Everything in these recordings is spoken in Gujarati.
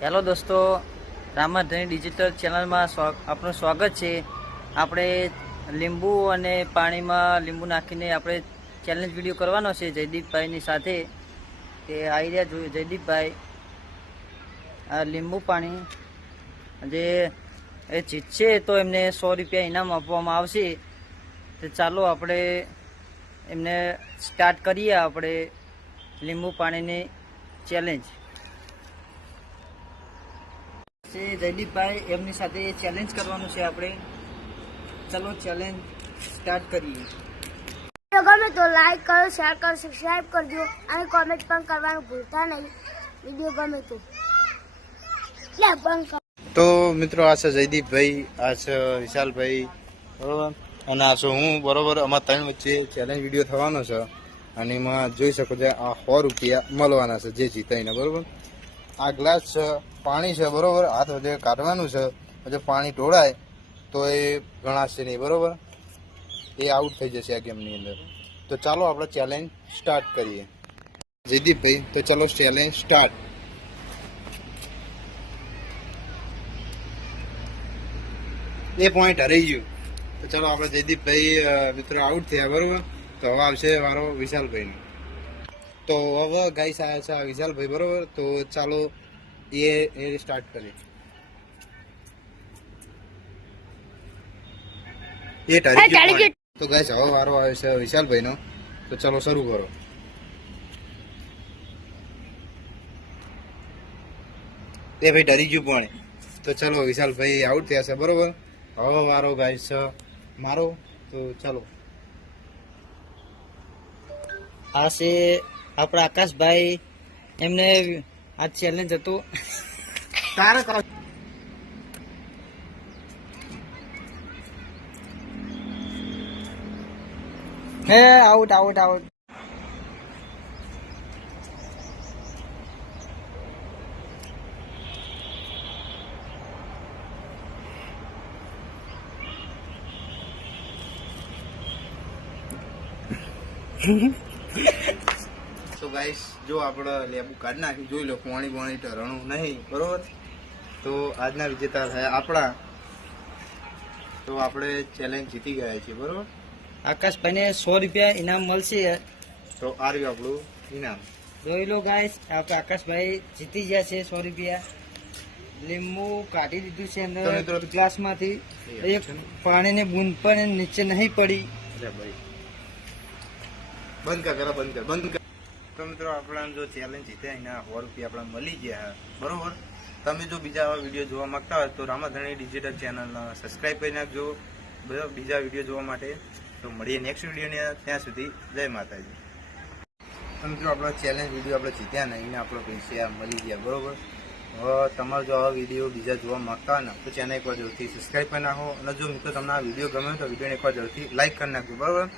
હેલો દોસ્તો, રામાધણી ડિજિટલ ચેનલમાં આપનું સ્વાગત છે। આપણે લીંબુ અને પાણીમાં લીંબુ નાખીને આપણે ચેલેન્જ વિડીયો કરવાનો છે જયદીપભાઈની સાથે। તે આવી રહ્યા જોયું જયદીપભાઈ, આ લીંબુ પાણી જે એ જીતશે તો એમને 100 રૂપિયા ઇનામ આપવામાં આવશે। તો ચાલો આપણે એમને સ્ટાર્ટ કરીએ આપણે લીંબુ પાણીની ચેલેન્જ। જયદીપભાઈ એમની સાથે ચેલેન્જ કરવાનું છે આપણે। ચલો ચેલેન્જ સ્ટાર્ટ કરીએ। ગમે તો લાઈક કરો, શેર કરો, સબસ્ક્રાઇબ કરજો અને કોમેન્ટ પણ કરવાનું ભૂલતા નહીં। વિડીયો ગમે તો તો મિત્રો આ છે જયદીપભાઈ, આ છે વિશાલભાઈ, બરોબર, અને આ છું હું, બરોબર। આમાં ત્રણ વચ્ચે ચેલેન્જ વિડીયો થવાનો છે અને એમાં જોઈ શકો છો આ 100 રૂપિયા મળવાના છે જે જીતાઈને, બરોબર। આ ગ્લાસ છે, પાણી છે, બરોબર, હાથ વધે કાઢવાનું છે। જો પાણી ઢોળાય તો એ ગણાશે નહીં, બરોબર, એ આઉટ થઈ જશે આ ગેમની અંદર। તો ચાલો આપણે ચેલેન્જ સ્ટાર્ટ કરીએ। જયદીપભાઈ, તો ચાલો ચેલેન્જ સ્ટાર્ટ। એ પોઈન્ટ હરી ગયું, તો ચાલો આપણે જયદીપભાઈ મિત્રો આઉટ થયા, બરોબર। તો હવે આવશે વારો વિશાલભાઈનો। તો હવે ગાઈસ આવ્યા છે આ વિશાલભાઈ, બરોબર। તો ચાલો એ સ્ટાર્ટ કરીએ। એ ઢારી ગયું। તો ગાઈસ હવે વારો આવે છે વિશાલભાઈનો, તો ચાલો શરૂ કરો। એ ભાઈ ઢરી ગયું પાણી, તો ચાલો વિશાલભાઈ આઉટ થયા છે, બરોબર। હવે વારો ગાઈસ મારો, તો ચાલો। આ છે આપણા આકાશભાઈ, એમને આ ચેલેન્જ હતું તારે હે આઉટ આઉટ આઉટ। તો ગાઈસ જો આપણે લેબુ કાઢી નાખી, જોઈ લો પાણી પાણી ટરણું નહીં, બરોબર। તો આજના વિજેતા થયા આપણા, તો આપણે ચેલેન્જ જીતી ગયા છીએ, બરોબર। આકાશભાઈને 100 રૂપિયા ઇનામ મળશે। તો આ રહ્યું આપણું ઇનામ, જોઈ લો ગાઈસ, આપણે આકાશભાઈ જીતી ગયા છે 100 રૂપિયા। લીંબુ કાઢી દીધું છે એમને તો મિત્રો ગ્લાસમાંથી, એક પાણીની બૂંદ પણ નીચે નહીં પડી। ભાઈ બંધ કર, બંધ કર। તો મિત્રો આપણા જો ચેલેન્જ જીત્યા એના 100 રૂપિયા આપણા મળી ગયા, બરોબર। તમે જો બીજા આવા વિડીયો જોવા માંગતા હોય તો રામાધણી ડિજિટલ ચેનલને સબસ્ક્રાઈબ કરી નાખજો બીજા વિડીયો જોવા માટે। તો મળીએ નેક્સ્ટ વિડીયોને, ત્યાં સુધી જય માતાજી। તો મિત્રો આપણો ચેલેન્જ વિડીયો આપણે જીત્યા ને એને આપણો પૈસા મળી ગયા, બરોબર। હવે તમારે જો આવા વિડીયો બીજા જોવા માંગતા હોય ને તો ચેનલ એકવાર જરૂરથી સબસ્ક્રાઈબ કરી નાખો, અને જો મિત્રો તમને આ વિડીયો ગમે તો વિડીયોને એકવાર જરૂરથી લાઈક કરી નાખજો, બરોબર।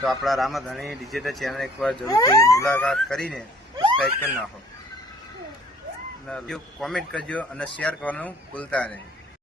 તો આપણા રામાધણી ડિજિટલ ચેનલ એકવાર જરૂરથી મુલાકાત કરીને સબસ્ક્રાઈબ કરી નાખો, કોમેન્ટ કરજો અને શેર કરવાનું ભૂલતા નહીં।